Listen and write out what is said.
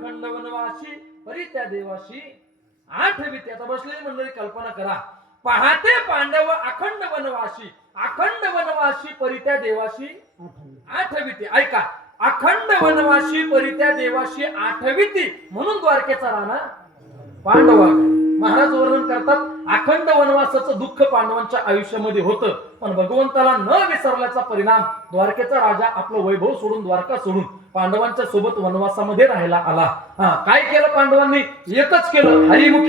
अखंड वनवासी परी त्या देवाशी आठविते. आता बसलेली मंडळी कल्पना करा. पहाते पांडव अखंड वनवासी परी त्या देवाशी आठविते. ऐका, अखंड वनवासी परी त्या देवाशी आठविती म्हणून द्वारकेचा राणा पांडवा. महाराज वर्णन करतात अखंड वनवासाचं दुःख पांडवांच्या आयुष्यामध्ये होतं, पण भगवंताला न विसरल्याचा परिणाम द्वारकेचा राजा आपलं वैभव सोडून द्वारका सोडून पांडवांच्या सोबत वनवासामध्ये राहायला आला. काय केलं पांडवांनी? एकच केलं, हरिमुखे